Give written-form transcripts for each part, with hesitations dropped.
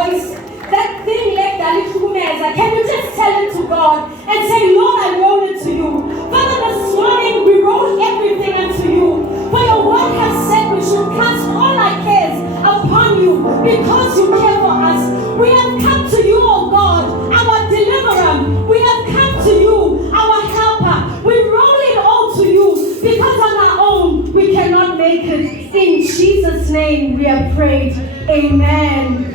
voice, that thing left can you just tell it to God and say, Lord, I roll it to you. Father, this morning we roll everything unto you. For your word has said we should cast all our cares upon you because you care for us. We have come to you, O God, our deliverer. We have come to you, our helper. We roll it all to you because on our own we cannot make it. In Jesus' name we have prayed. Amen.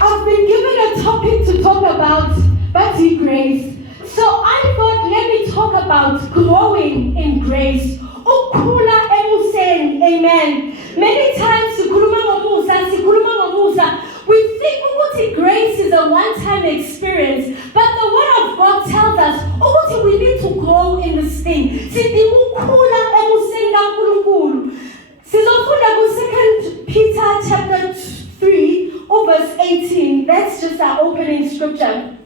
I've been given a topic to talk about, Betty Grace. So I thought, let me talk about growing in grace. Ukula emuseni, amen. Many times, we think ukuthi grace is a one-time experience, but the word of God tells us ukuthi we need to grow in this thing. Sithi ukula emuseni kaNkulunkulu. Sizofunda ku 2 Peter chapter 3, verse 18. That's just our opening scripture.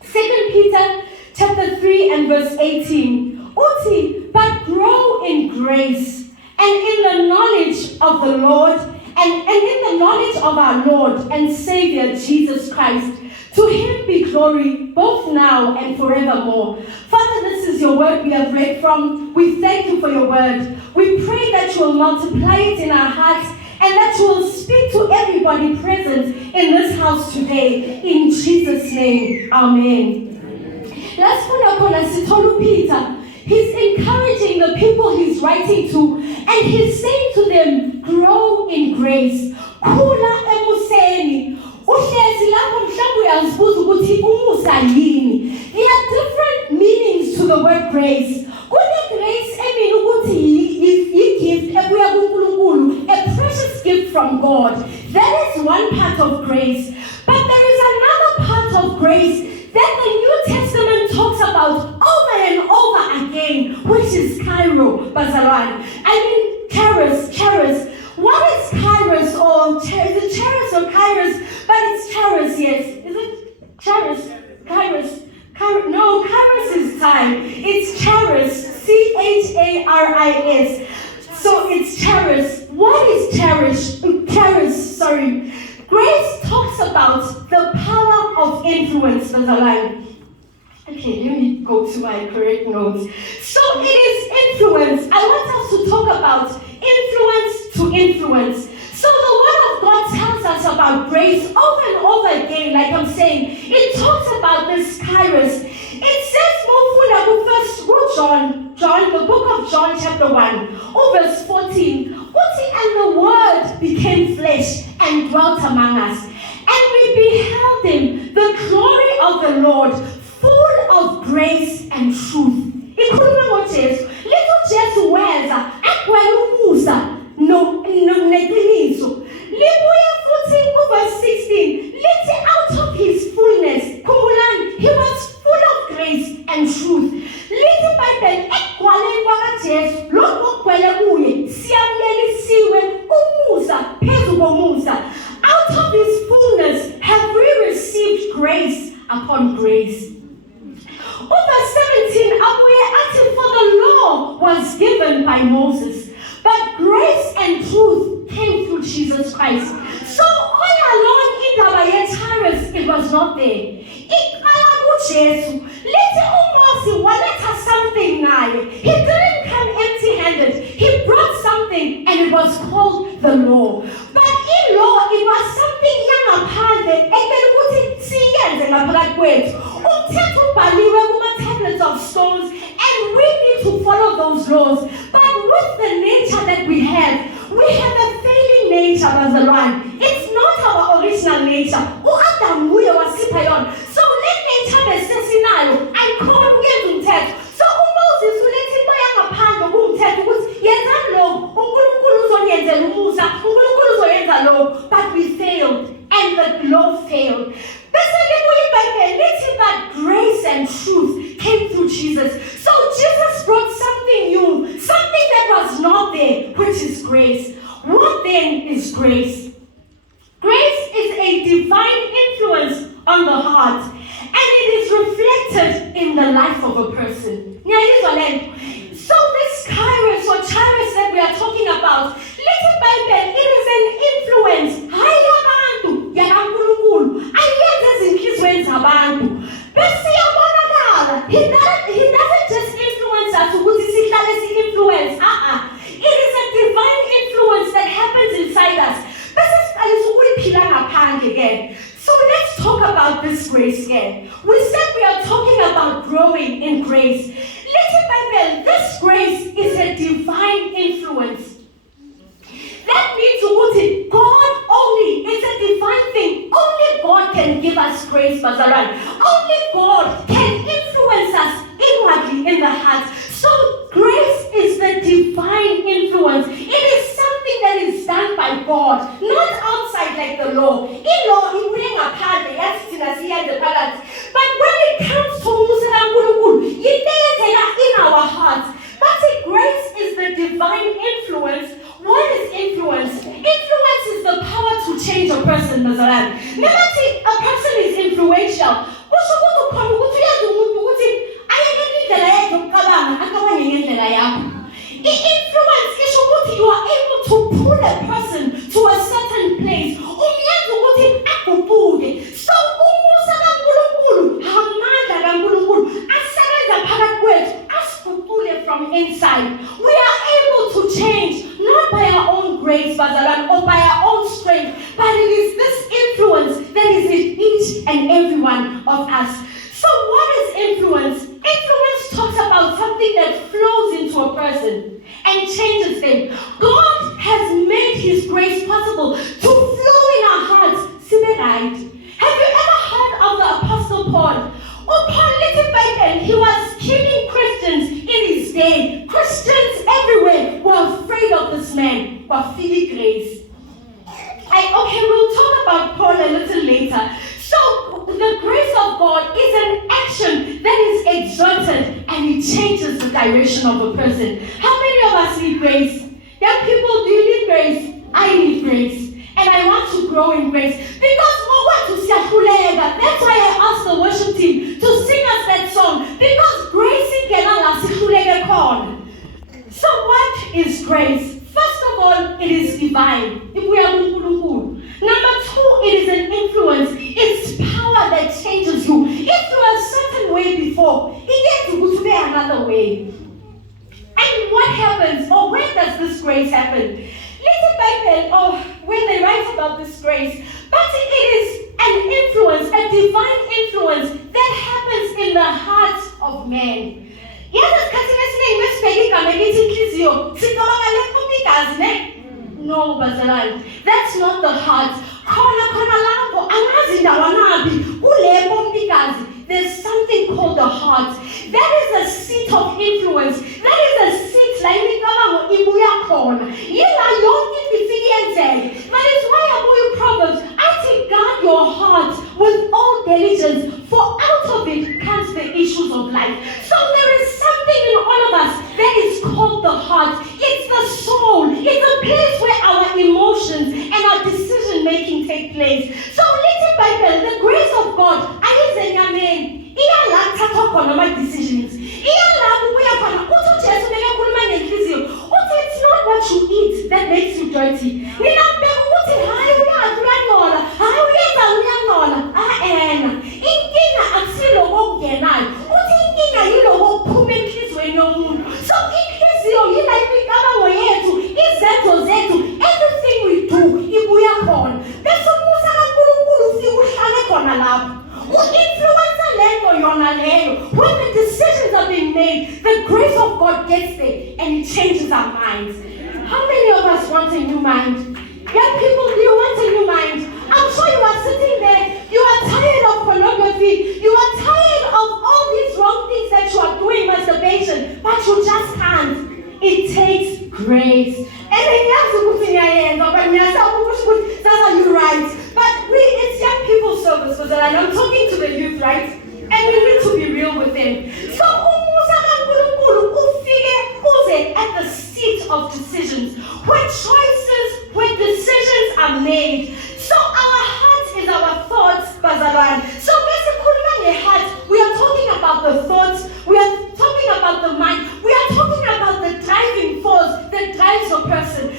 2 Peter chapter 3 and verse 18. Uti, but grow in grace and in the knowledge of the Lord and in the knowledge of our Lord and Savior Jesus Christ. To him be glory both now and forevermore. Father, this is your word we have read from. We thank you for your word. We pray that you will multiply it in our hearts and that you will speak to everybody present in this house today. In Jesus' name, amen. Let's put up on Sitolu Peter. He's encouraging the people he's writing to, and he's saying to them, grow in grace. Kula emuseni. Uhlezi lapho mhlawumbe uyazibuza ukuthi umusa yini. There are different meanings to the word grace. Kule grace emini ukuthi gift ebuya kuNkulunkulu, a precious gift from God. That is one part of grace. But there is another part of grace that the New Testament talks about over and over again, which is Cairo, Bazaran. Charis. What is Charis, or is it Charis or Charis? But it's Charis, yes. Is it Charis? Charis. No, Charis is time. It's Charis. Charis. So it's Charis. What is Charis, sorry. Grace talks about the power of influence, Bazaran. Okay, let me go to my correct notes. So it is influence. I want us to talk about influence to influence. So the word of God tells us about grace over and over again, like I'm saying. It talks about this Kairos. It says, John, the book of John chapter 1, verse 14. And the word became flesh and dwelt among us. And we beheld him, the glory of the Lord, full of grace and truth. Ikhuluma ngoJesu. Little Jesu wenza agcwele umusa neqiniso. Libuye futhi verse 16. Lithi out of his fullness, khumbulani, he was full of grace and truth. Lithi iBhayibheli ekugcwaleni kwakaJesu, lokho okugcwele kuye siyamlelisiwe umusa phezu komusa. Out of his fullness have we received grace upon grace. Verse 17, for the law was given by Moses, but grace and truth came through Jesus Christ. So all along in the Charis, it was not there. Let us something now. He didn't come empty-handed. He brought something, and it was called the law. But in law, it was something yangaphandle ekele ngaphakathi kwethu. Umthetho ubhaliwe kuma-tablets of stones, and we need to follow those laws. But with the nature that we have a failing nature, Bazalwane. It's not our original nature. U-Adam nguye wasipha yona. So le nature besesinayo ayikhona ukuyenza umthetho. So uMoses ulethe into yangaphandle kumthetho ukuthi yenzani lokho, uNkulunkulu uzonyenzela umusa, uNkulunkulu uzoyenza lokho. But we failed, and the law failed. But grace and truth came through Jesus. So Jesus brought something new, something that was not there, which is grace. What then is grace? Grace is a divine influence on the heart, and it is reflected in the life of a person. So this Kairos or Charis that we are talking about, little Bible, it is an influence. ngaphandle again. So let's talk about this grace again. We said we are talking about growing in grace. Little Bible, this grace is a divine influence. That means God only, it's a divine thing. Only God can give us grace, Bazaran. Only God can influence us inwardly in the heart. So grace is the divine influence. It is something that is done by God, not outside like the law. In law, you bring a part, but when it comes to in our hearts. But grace is the divine influence. What is influence? Influence is the power to change a person, Nazaran. Never think a person is influential. Influence is what you are able to pull a person to a certain place. From inside, we are able to change not by our own grace, Bazaran, or by our own strength, but it is this influence that is in each and every one of us. So, what is influence? Influence talks about something that flows into a person and changes them. God has made His grace possible to flow in our hearts. See that right? Have you ever heard of the Apostle Paul? Paul, little Bible, he was killing Christians in his day. Christians everywhere were afraid of this man, but feeling grace. We'll talk about Paul a little later. So, the grace of God is an action that is exerted and it changes the direction of a person. How many of us need grace? Young people, do you need grace? I need grace. And I want to grow in grace. Because that's why I asked the worship team to sing us that song. Because grace is. So what is grace? First of all, it is divine. If we are Number two, it is an influence. It's power that changes you. If you are a certain way before, it gets to be another way. And what happens, or where does this grace happen? Little Bible, when they write about this grace, but it is an influence, a divine influence that happens in the hearts of men. No, Bazaran, that's not the heart. There's something called the heart. That is a seat of influence. That is a seat like that is why I read Proverbs. I say guard your heart with all diligence, for out of it comes the issues of life. So there is something in all of us that is called the heart. It's the soul. It's a place where our emotions and our decision making take place. So little Bible, the grace of God, my decisions. It's not what you eat that makes you dirty. Everything we do, when the decisions are being made, the grace of God gets there and it changes our minds. How many of us want a new mind? Young people, do you want a new mind? I'm sure you are sitting there, you are tired of pornography, you are tired of all these wrong things that you are doing, masturbation, but you just can't. It takes grace. And then you have to put in your hands, Zaza, you're right. But it's young people's service, and I'm talking to the youth, right? And we need to be real with them. So, at the seat of decisions, where decisions are made. So our heart is our thoughts, Bazaran. So basically, heart, we are talking about the thoughts, we are talking about the mind, we are talking about the driving force that drives a person.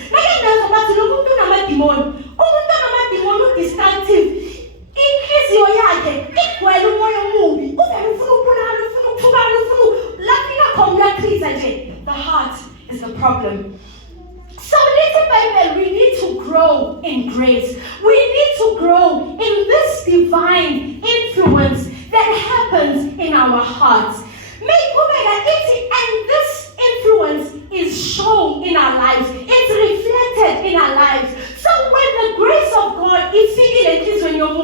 Destructive. Increase your yard. hearts. And this influence is shown in our lives. It's reflected in our lives. So when the grace of God is when you're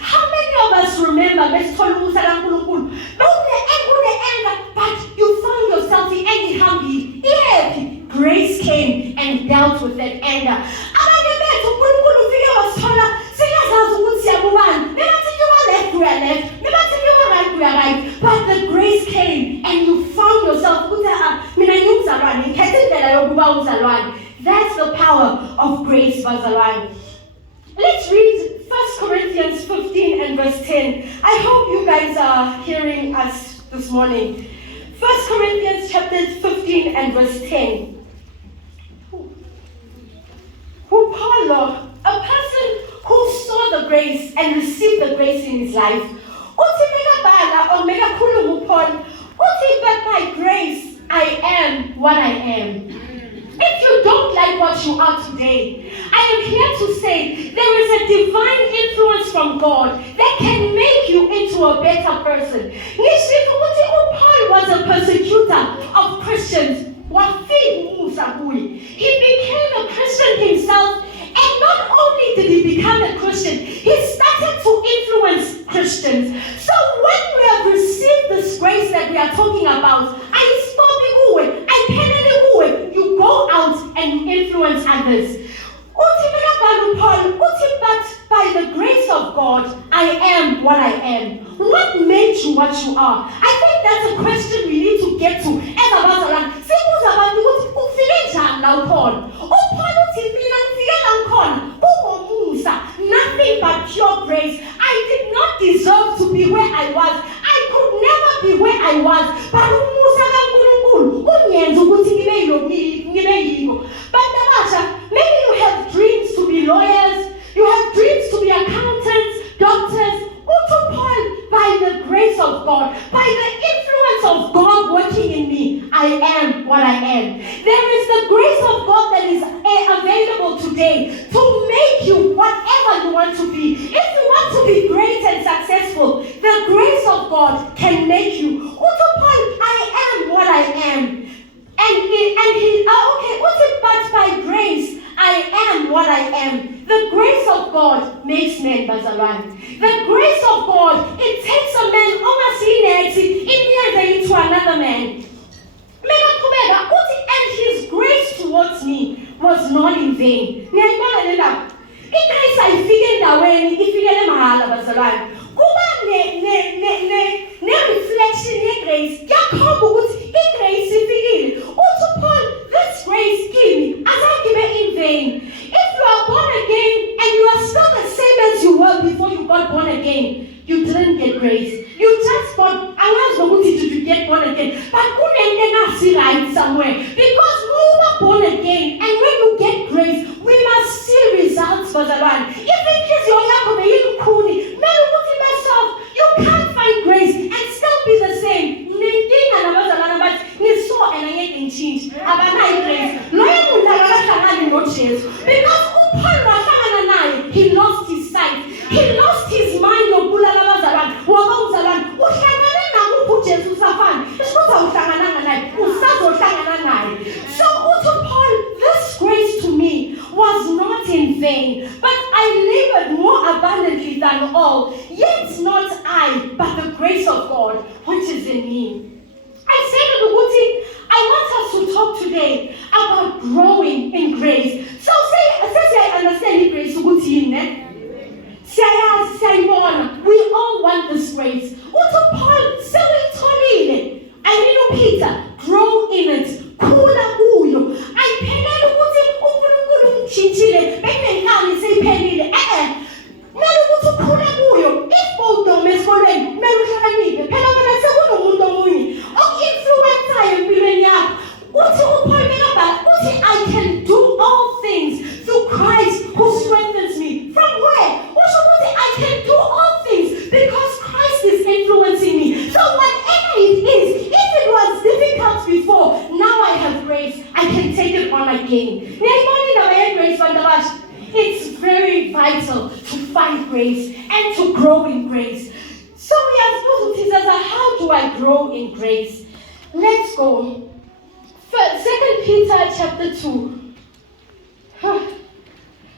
how many of us remember but you found yourself in angry hungry? Grace came and dealt with that anger. But the grace came and you found yourself. That's the power of grace. Let's read 1 Corinthians 15 and verse 10. I hope you guys are hearing us this morning. 1 Corinthians chapter 15 and verse 10. Paulo, a person who saw the grace and received the grace in his life, but by grace I am what I am. If you don't like what you are today, I am here to say there is a divine influence from God that can make you into a better person. Paul was a persecutor of Christians. He became a Christian himself, and not only did he become a Christian, he started to influence Christians. So when we have received this grace that we are talking about, you go out and influence others. But by the grace of God, I am what I am. What made you what you are? I think that's a question we need to get to. Nothing but pure grace. I did not deserve to be where I was. I could never be where I was. But maybe you have dreams to be lawyers. You have dreams to be accountants, doctors. By the grace of God, by the influence of God working in me, I am what I am. There is the grace of God that is available today to make you whatever you want to be. If you want to be great and successful, the grace of God can make you. I am what I am. But by grace, I am what I am. The grace of God makes men Bazaran. The grace of God, it takes a man to another man. And his grace towards me was not in vain. Grace I figured when if you get mahala Bazaran. Reflection grace. Grace this grace give me as I give it in vain. If you are born again and you are still the same as you were before you got born again, you didn't get grace. You just got, I was not going to get born again, but couldn't see right somewhere. Because we were born again, and when you get grace, we must see results for the one. If it is your you can't find grace and still be the same. Because he lost his sight. He lost his mind. So Paul, this grace to me was not in vain, but I labored more abundantly than all. Yet not I, but the grace of God which is in me. I said to Luguti, I want us to talk today about growing in grace. So say I understand the grace Luguti. We all want this grace. What Paul said, I know Peter, grow in it. Kula kuyo. I penele ukuthi uNkulunkulu ungishintshile. Benginekani seyiphele. Mele ukuthi ukhula kuyo. If bowudoma esikolweni, mele uhlakaniphe. Phela wena sekunomuntu omunye oku-influenceayo empilweni yakho. Uthi uPaul uthi I can do all things through Christ who strengthens me. From where? Usho ukuthi I can do all things because Christ is influencing me. So whatever it is, if it was difficult before, now I have grace. I can take it on again. It's very vital to find grace and to grow in grace. So we are supposed to teach us how do I grow in grace? Let's go. 2 Peter chapter 2.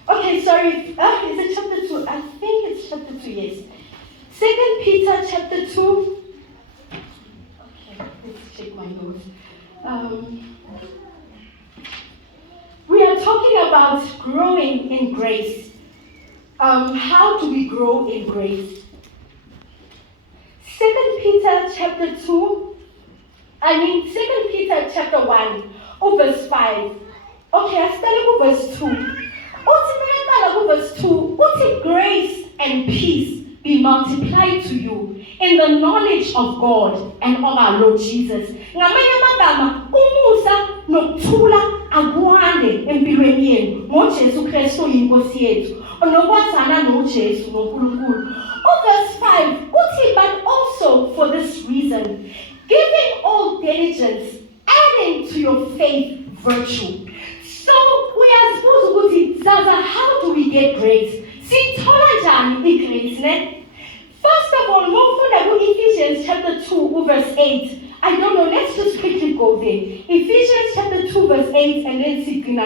Okay, sorry. Is it chapter 2? I think it's chapter 2, yes. 2 Peter chapter 2. Okay, let's check my notes. We are talking about growing in grace. How do we grow in grace? 2 Peter chapter 2. 2 Peter chapter 1, verse 5. Okay, I started with verse 2. Verse 2, grace and peace be multiplied to you in the knowledge of God and of our Lord Jesus. Ngamanye amagama, umusa nokuthula akwande empilweni yenu ngoJesu Kristu inkosi yethu. Nokwazana noJesu noNkulunkulu. Verse 5, but also for this reason, giving all diligence, adding to your faith virtue. So we are supposed to Zaza, how do we get grace? See, grace, ne? First of all, more Ephesians chapter 2, verse 8. I don't know, let's just quickly go there. Ephesians chapter 2, verse 8, and then see I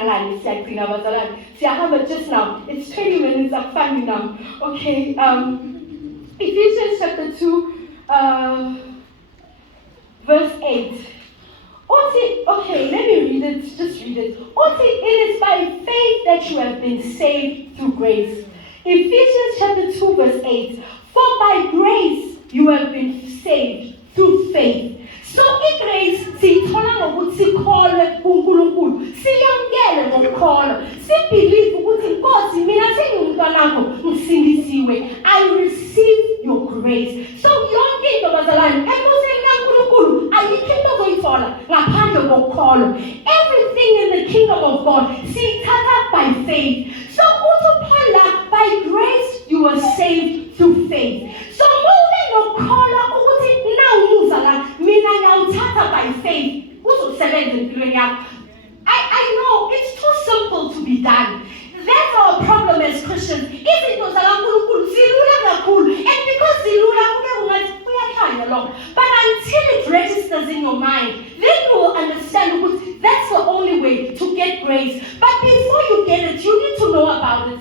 have it just now. It's 20 minutes, I'm funny now. Okay, Ephesians chapter 2, verse 8. Okay, let me read it. Just read it. It is by faith that you have been saved through grace. Ephesians chapter 2, verse 8. For by grace you have been saved through faith. So in grace, siyithola ngokuthi sikholwe kuNkulunkulu. Siyamkele ngokukholwa. Sibelieve ukuthi Nkosi mina sengumntwanakho ngisindisiwe. I receive your grace. So yonke into bazalwane embusweni kaNkulunkulu ayikho into ozoyithola ngaphandle kokukholwa. Everything in the kingdom of God siyithatha by faith. So uthi by grace you were saved through faith. So moving nokukholwa ukuthi nawumuza la mina ngiyawuthatha by faith. Uzosebenza empilweni yakho. I know it's too simple to be done. That's our problem as Christians. Izinto zakaNkulunkulu zilula kakhulu, and because zilula kungathi kuyakhanya lokho. But until it registers in your mind, then you will understand that that's the only way to get grace. But before you get it, you need to know about it.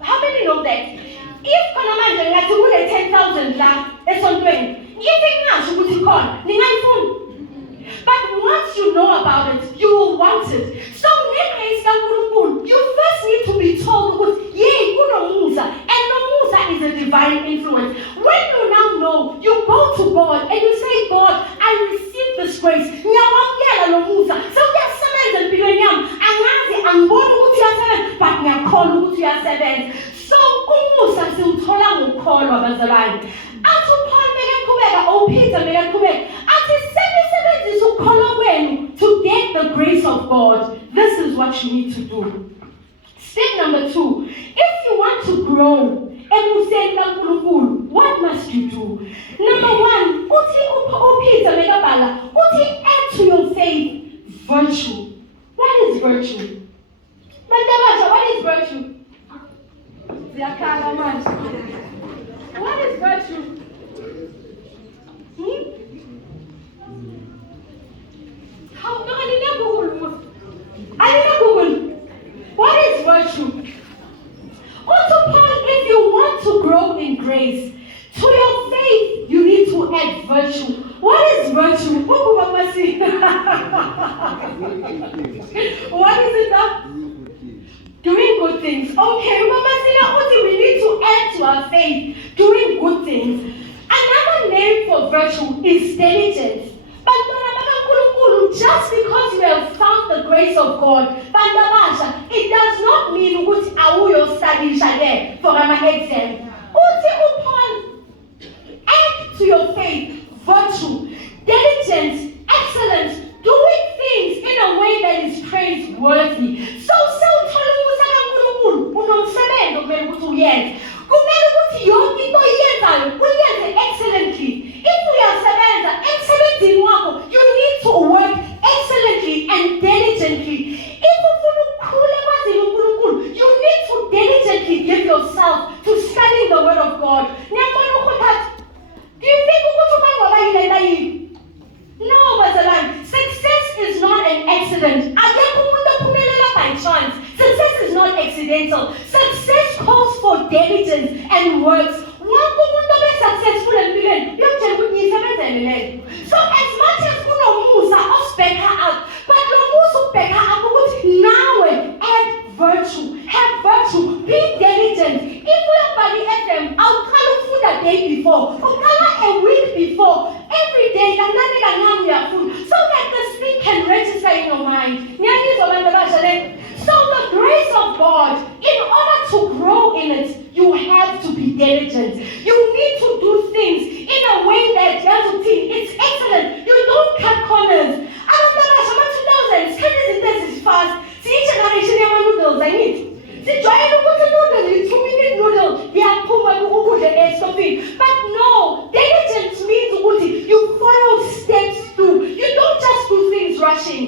How many know that? If manje ngathi kule 10,000 la esontweni, ngingasho ukuthi khona ningayifuna. But once you know about it, you will want it. So you first need to be told that kunomusa, and nomusa is a divine influence. When you now know, you go to God and you say, God, I receive this grace. Ngiyawamkela lo musa. So kuyasebenza empilweni yami. Angazi angiboni ukuthi uyasebenza, but ngiyakholwa ukuthi uyasebenza. So umusa siwuthola ngokukholwa bazalwane. Athi uPaul bekaqhubeka, Peter bekaqhubeka, athi sebenzisa ukukholwa kwenu to get the grace of God. This is what you need to do. Step number 2. If you want to grow, what must you do? Number 1, Peter bekabhala, add to your faith virtue. What is virtue? What is virtue? What is virtue? How no, I didn't Google. What is virtue? Also, Paul, if you want to grow in grace, to your faith, you need to add virtue. What is virtue? What is it now? Doing good things. Okay, we need to add to our faith, doing good things. Another name for virtue is diligence. But just because you have found the grace of God, it does not mean that I will study there for an exam. Add to your faith virtue, diligence, excellence, doing things in a way that is praiseworthy. So excellently. If we are excellent in work, you need to work excellently and diligently. If you need to diligently give yourself to studying the Word of coincidental. Success calls for diligence and works. Successful and so as much as Musa of back her up, but Musa back her up now add virtue, have virtue, be diligent. If we are body at them, I'll call food a day before, or call a week before, every day, and food, so that the thing can register in your mind. So the grace of God, in order to grow in it, you have to be diligent. You need to do things in a way that it's excellent. You don't cut corners. Fast. See generation noodles, I need. See, try to put a noodle, 2-minute noodle, but no, diligence means you follow steps through. You don't just do things rushing.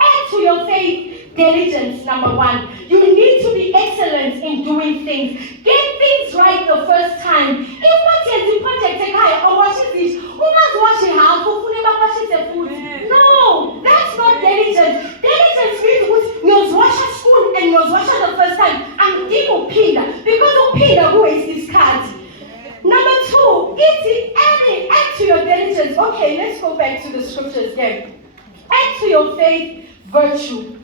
Add to your faith diligence, number one. You need to be excellent in doing things. Get things right the first time. If not the project or washing this, who must wash it half? Who never washes the food? No, that's not diligence. Diligence means you wash a spoon and you wash it the first time and give Upinda because Upinda who is this card. Number two, add to your diligence. Okay, let's go back to the scriptures again. Add to your faith virtue,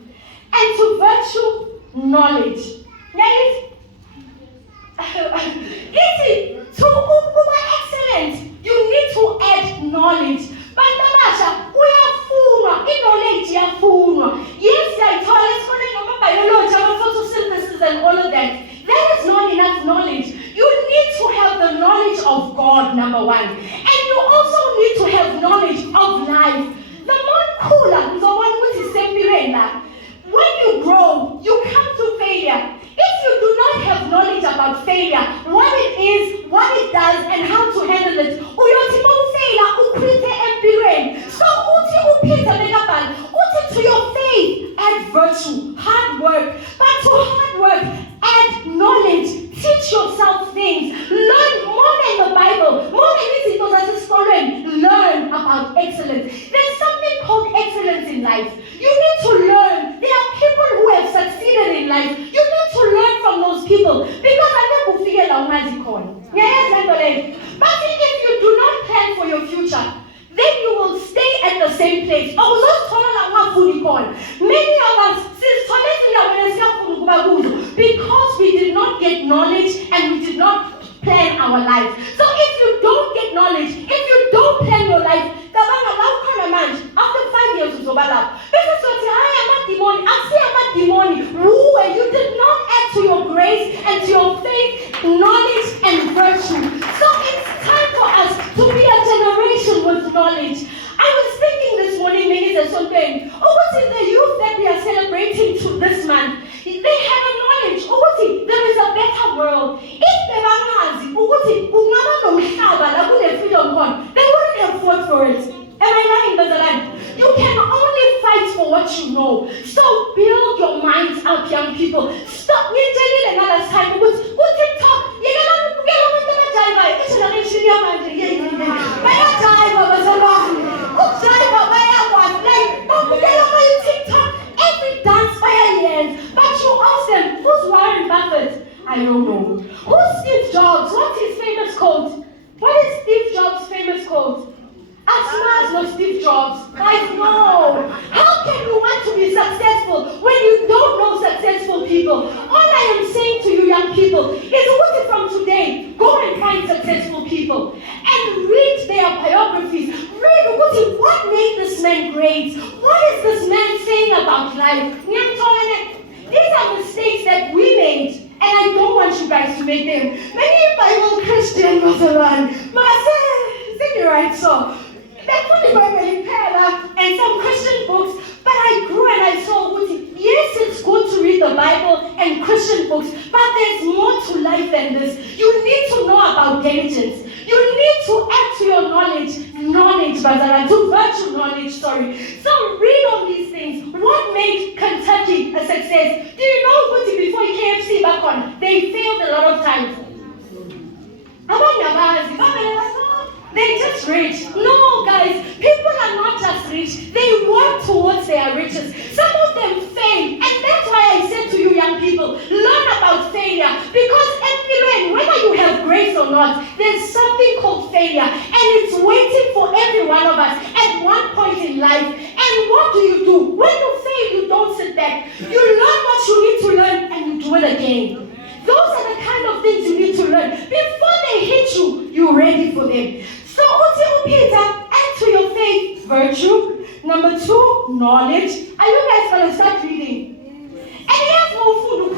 and to virtue knowledge. To excellent, you need to add knowledge. But we are full in knowledge. Yes, I told us biology, photosynthesis, and all of that. That is not enough knowledge. You need to have the knowledge of God, number one. And you also need to have knowledge of life. The more cooler, the one which is semperena. When you grow, you come to failure. If you do not have knowledge about failure, what it is, what it does, and how to handle it, so to your faith, add virtue, hard work. But to hard work, add knowledge. Teach yourself things. Learn more than the Bible. More than this, learn about excellence. There's something called excellence in life. You need to learn. There are people who have succeeded in life. You need to learn from those people. Because I never figure out but if you do not plan for your future, then you will stay at the same place. Many of us, because we did not get knowledge and we did not plan our life. So if you don't get knowledge, if you don't plan your life, after 5 years of Zaza, you did not add to your grace and to your faith, knowledge and virtue. So it's time for us to be a generation with knowledge. I was thinking this morning, maybe there's something. What's in the youth that we are celebrating to this month? They have a knowledge. There is a better world. If they wouldn't have fought for it. Am I lying, Bazalan? You can only fight for what you know. So build your minds up, young people. Stop. We tell you another time. TikTok. Every dance fire years. But you ask them, who's Warren Buffett? I don't know. Who's Steve Jobs? What's his famous quote? What is Steve Jobs' famous quote? As smart as Steve Jobs. I know. How can you want to be successful when you don't know successful people? All I am saying to you young people is from today, go and find successful people and read their biographies. Read what made this man great. What is this man saying about life? These are mistakes that we made. And I don't want you guys to make them. Many Bible Christians must run. Say you're right, so. That's what the Bible in Parallel and some Christian books. But I grew and I saw, yes, it's good to read the Bible and Christian books, but there's more to life than this. You need to know about diligence. You need to add to your knowledge, Bazara, to virtue knowledge, sorry. So read all these things. What made Kentucky a success? Do you know before KFC back on, they failed a lot of times. They're just rich. No, guys, people are not just rich. They work towards their riches. Some of them fail, and that's why I say do it again. Those are the kind of things you need to learn. Before they hit you, you're ready for them. So, Peter, add to your faith virtue. Number 2, knowledge. Are you guys going to start reading? And here's more food.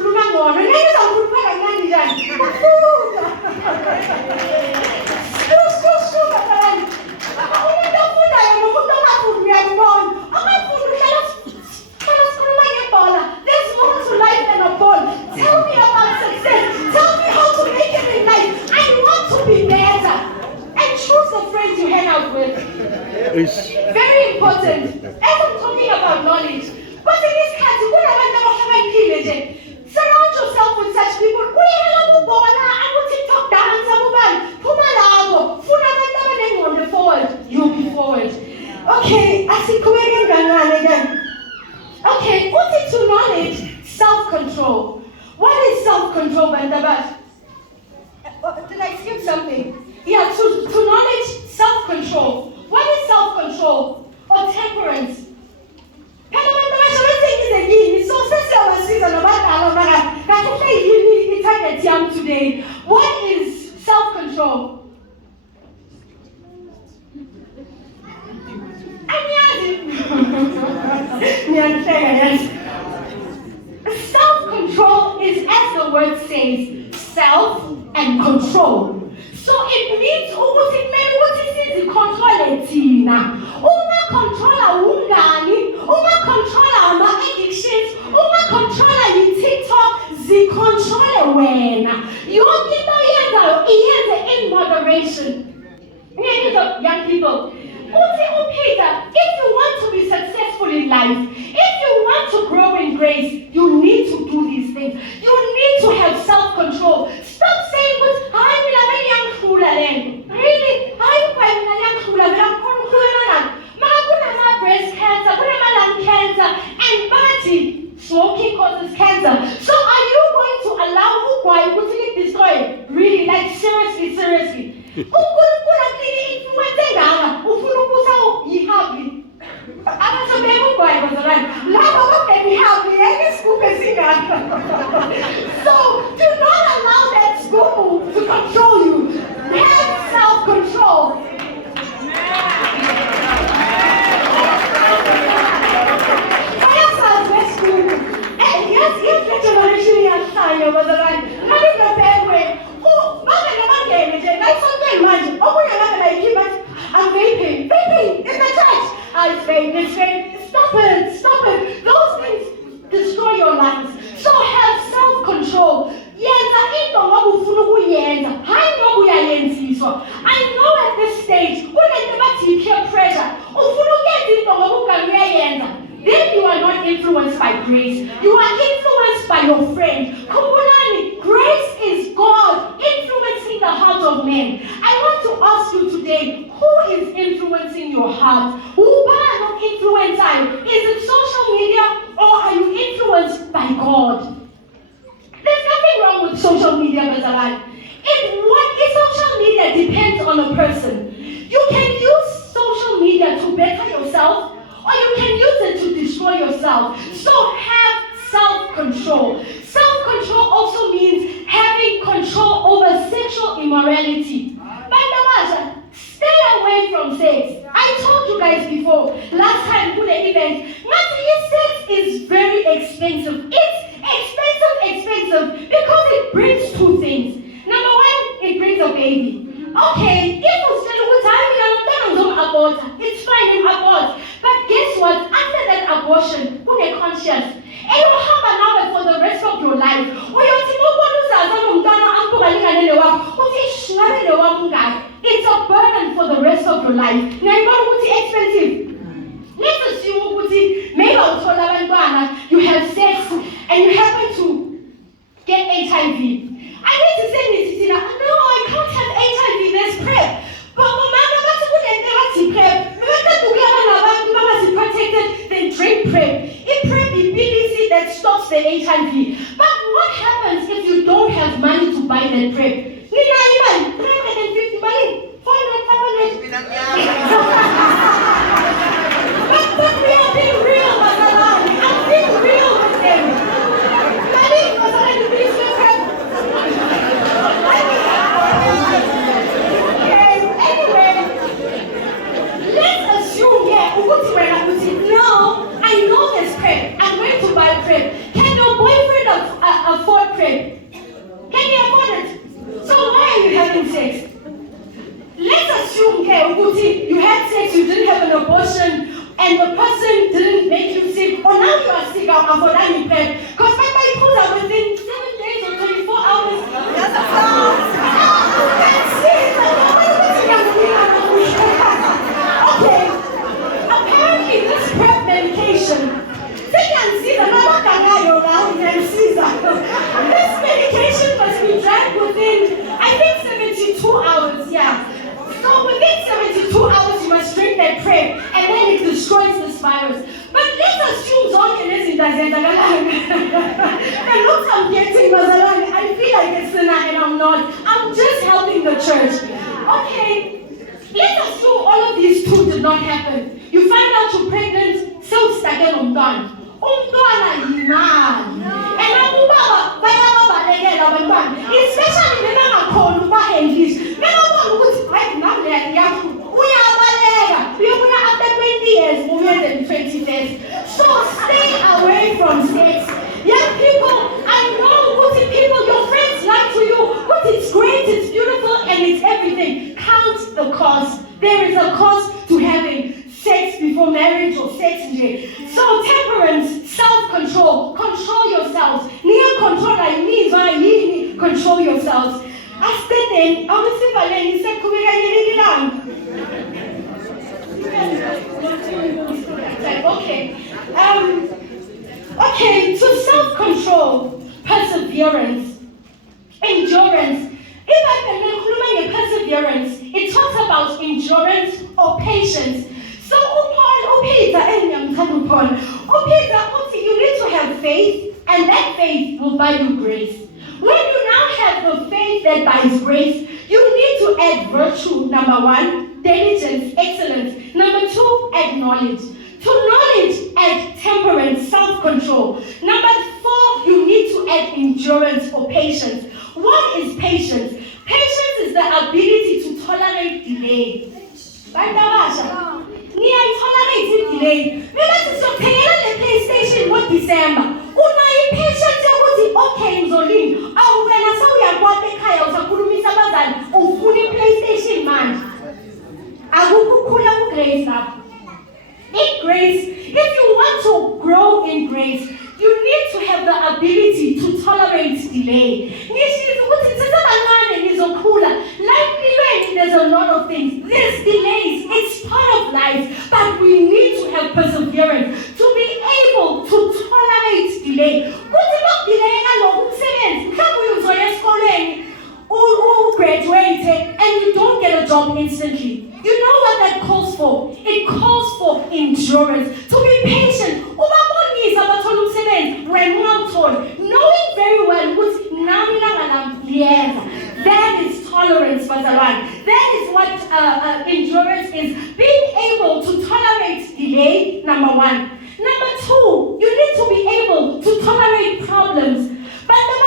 There's more to life than a ball. Tell me about success. Tell me how to make it in life. I want to be better. And choose the friends you hang out with. Very important. As I'm talking about knowledge, but in this country, surround yourself with such people. You'll be forward. Okay, okay, what is to knowledge? Self-control. What is self-control, Bandabat? Did I skip something? Yeah, to knowledge, self-control. What is self-control? Or temperance? Today. What is self-control? Self-control is, as the word says, self and control. So it means what is control tina. Controller ungani, controller my addictions, controller you TikTok, controller wena. Yonke into yenzayo in moderation. Young people, Peter, if you want to be successful in life, if you want to grow in grace, you need to do these things. You need to have self-control. Stop saying, really? Breast cancer, lung cancer, and body. Smoking causes cancer. So are you going to allow Ugwai to destroy? Really? Like seriously. So do not allow that school to control you. Have self-control. Yes, generation is trying over the line. Not in a bad way. I'm vaping in the church. I vape. Stop it. Those things destroy your lungs. So have self-control. I know at this stage, when peer pressure, then you are not influenced by grace. You are influenced by your friend. Kumbulani, grace is God influencing the heart of men. I want to ask you today, who is influencing your heart? Is it social media or are you influenced by God? There's nothing wrong with social media, Bazalan. Social media depends on a person. You can use social media to better yourself, or you can use it to destroy yourself. So have self-control. Self-control also means having control over sexual immorality. Bandamasha, stay away from sex. I told you guys before, last time for the event, sex is very expensive. It's expensive because it brings 2 things. Number 1, it brings a baby. Okay, if you still abort, it's fine in abort. But guess what? After that abortion, you're conscious. And you have an hour for the rest of your life. It's a burden for the rest of your life. Expensive. Let's assume maybe you have sex and you happen to get HIV. I need to say this, no, I can't have HIV, there's PrEP. But protected, then drink PrEP. If PrEP is BBC, that stops the HIV. But what happens if you don't have money to buy that PrEP? 350 money, 400, 500. But we are being real, I'm being real with them. cost. There is a cost to having sex before marriage or sex in jail. So temperance, self-control, control yourselves. Near control, I mean, control yourselves. After then, he said, okay, so self-control, perseverance, endurance. If I can include perseverance, it talks about endurance or patience. So, Peter, you need to have faith, and that faith will buy you grace. When you now have the faith that buys grace, you need to add virtue, number 1, diligence, excellence. Number 2, add knowledge. To knowledge, add temperance, self-control. Number 4, you need to add endurance or patience. What is patience? Patience is the ability to tolerate delay. Tolerate delay. Remember, so the PlayStation what December. Patience okay Zolin. When I saw you bought the car, I was PlayStation man. I will grace up. In grace, if you want to grow in grace, you need to have the ability to tolerate delay. There's a lot of things. There's delays. It's part of life. But we need to have perseverance to be able to tolerate delay. Graduated and you don't get a job instantly. You know what that calls for? It calls for endurance. To be patient. Knowing very well that is tolerance, that is what endurance is. Being able to tolerate delay, number 1. Number 2, you need to be able to tolerate problems. But the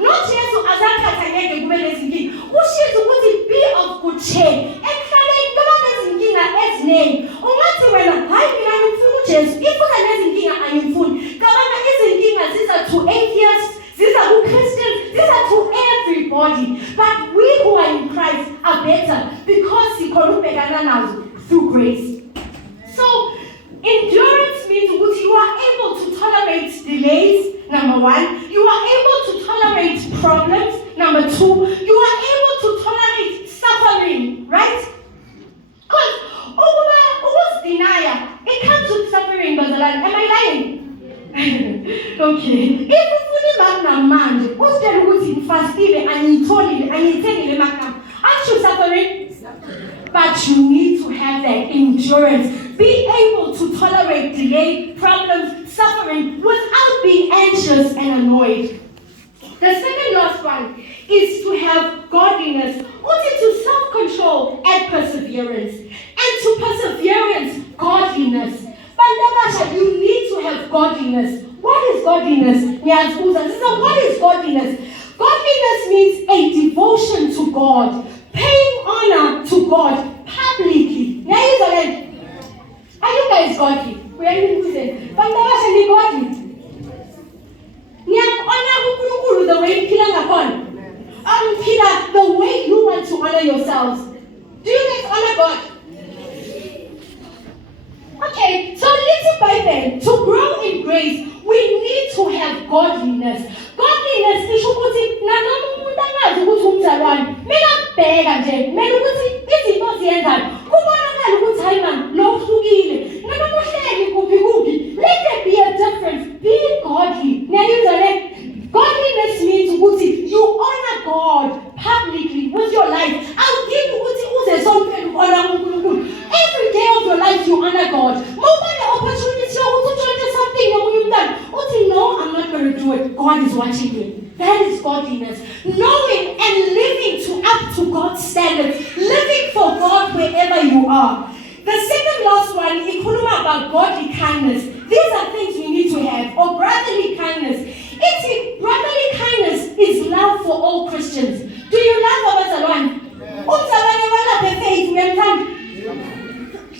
not just be of good cheer. To atheists, these are to Christians, these are to everybody. But we who are in Christ are better because through grace. So endurance means you are able to tolerate delays, number 1. You are able to tolerate problems, number 2. You are able to tolerate suffering, right? Because denier, it comes with suffering, Bazalan. Am I lying? Okay. If you fully man, what's the root in fasting and you told it and you tell him, aren't you suffering? But you need to have that endurance. Be able to tolerate delay, problems, suffering without being anxious and annoyed. The second last one is to have godliness, also to self-control and perseverance. And to perseverance, godliness. You need to have godliness. What is godliness? What is godliness? Godliness means a devotion to God, paying honor to God publicly. Are you guys godly? We are even godly. The way the way you want to honor yourselves. Do you guys honor God? Okay, so little by then, to grow in grace, we need to have godliness. Godliness is let there be a difference. Be godly. Godliness means you honor God publicly with your life. I'll give you every day of your life you honor God. Opportunity something no, I'm not going to do it. God is watching me. That is godliness. Knowing and living up to God's standards. Living for God wherever you are. The second last one is about godly kindness. These are things we need to have. Or brotherly kindness. Brotherly kindness is love for all Christians. Do you love Abazalwan?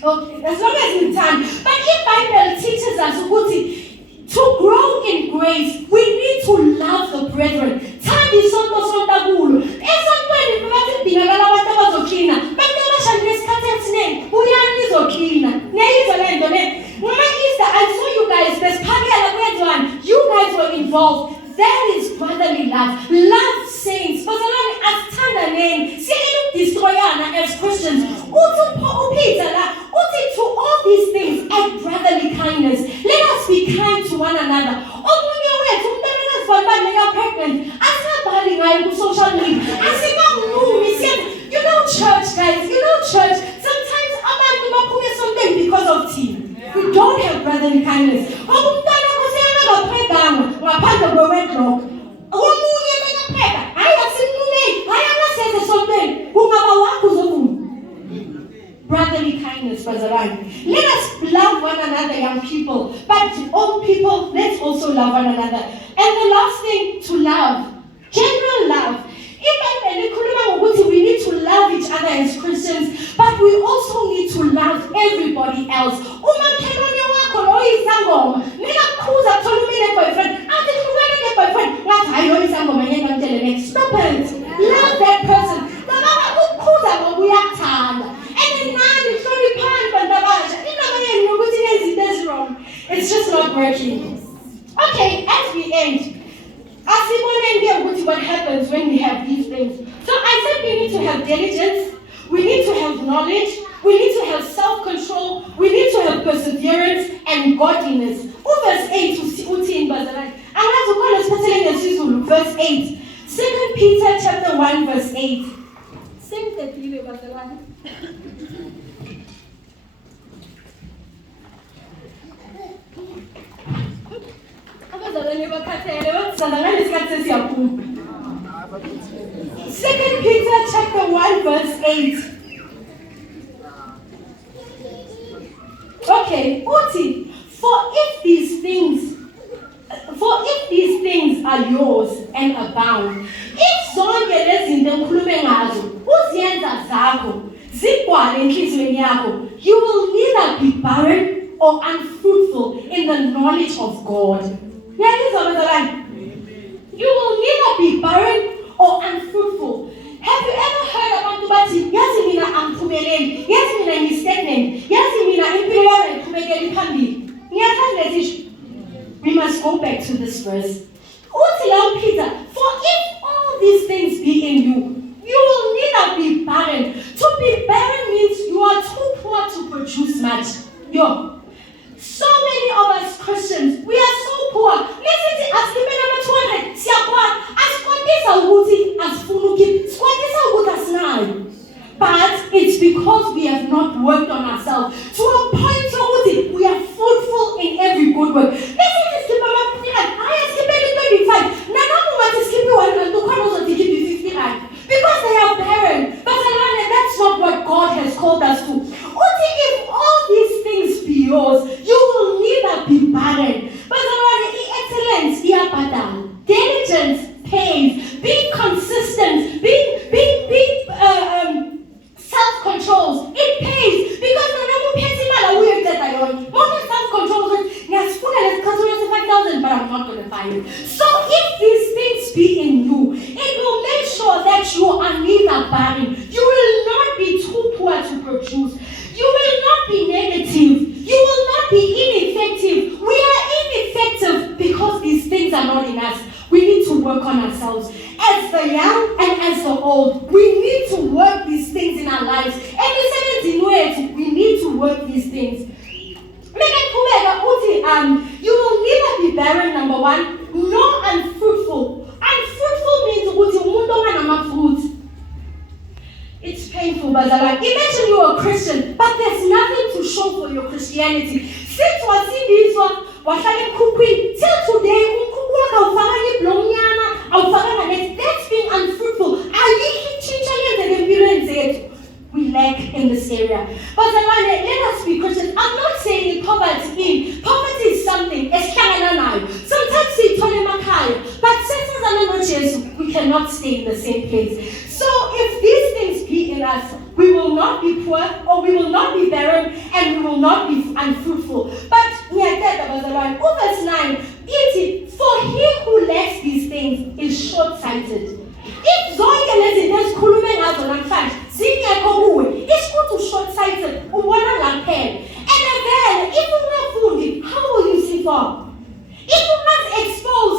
Okay, as long as we can. But if Bible teaches us to grow in grace, we need to love the brethren. involved. That is brotherly love. Love saints. But as Tandanen, saying destroyana as Christians, to all these things, add brotherly kindness. Let us be kind to one another. Pregnant. Social media. You know church, guys. You know church. Sometimes something because of tea. We don't have brotherly kindness. Brotherly kindness, Brother Ryan. Let us love one another, young people. But old people, let's also love one another. And the last thing, to love. General love. We need to love each other as Christians, but we also need to love everybody else. Stop it. Love that person. It's just not working. Okay, as we end, what happens when we have these things. So I said we need to have diligence, we need to have knowledge, we need to have self-control, we need to have perseverance and godliness. Verse 8 to 14, verse 8. 2 Peter chapter 1 verse 8. Sing that you Second Peter chapter 1 verse 8. Okay, Uti, for if these things are yours and abound, if zonke lezinto engikhulume ngazo uziyenza zakho zigcwale enhliziyweni yakho, you will neither be barren or unfruitful in the knowledge of God. You will neither be barren or unfruitful. Have you ever heard about yazi mina angiphumeleli, yazi mina ngistagnant, yazi mina impilo yami ayiphumeleli phambili? We must go back to this verse. Peter, for if all these things be in you, you will neither be barren. To be barren means you are too poor to produce much. So many of us Christians, we are so poor. Listen to us, number 200. But it's because we have not worked on ourselves to a point where we are fruitful in every good work. Listen to skip I skip 25. Because they are barren. But that's not what God has called us to. If all these things be yours, you will neither be barren. But excellence, diligence pays. Being consistent, being self-controls, it pays. Because self-control, but I'm not going to buy it. So if these things be in you, it will make sure that you are neither barren. You will not be too poor to produce. You will not be negative. You will not be ineffective. We are ineffective because these things are not in us. We need to work on ourselves. As the young and as the old, we need to work these things in our lives. We need to work these things. You will neither be barren, number one, nor unfruitful. Unfruitful means fruit. It's painful, but imagine you're a Christian, but there's nothing to show for your Christianity. Since till today, that's being unfruitful. We lack in this area. But let us be Christians. I'm not saying poverty. Poverty is something. Sometimes but we cannot stay in the same place. So if these things be in us, we will not be poor, or we will not be barren, and we will not be unfruitful. But verse 9, for he who lacks these things is short-sighted. If it's good to short-sighted, and if how will you see far? If you must expose,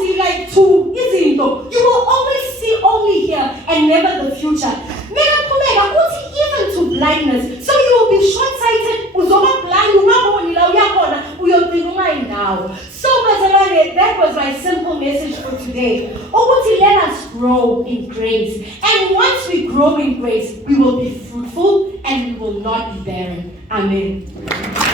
today. Ukuthi let us grow in grace. And once we grow in grace, we will be fruitful and we will not be barren. Amen.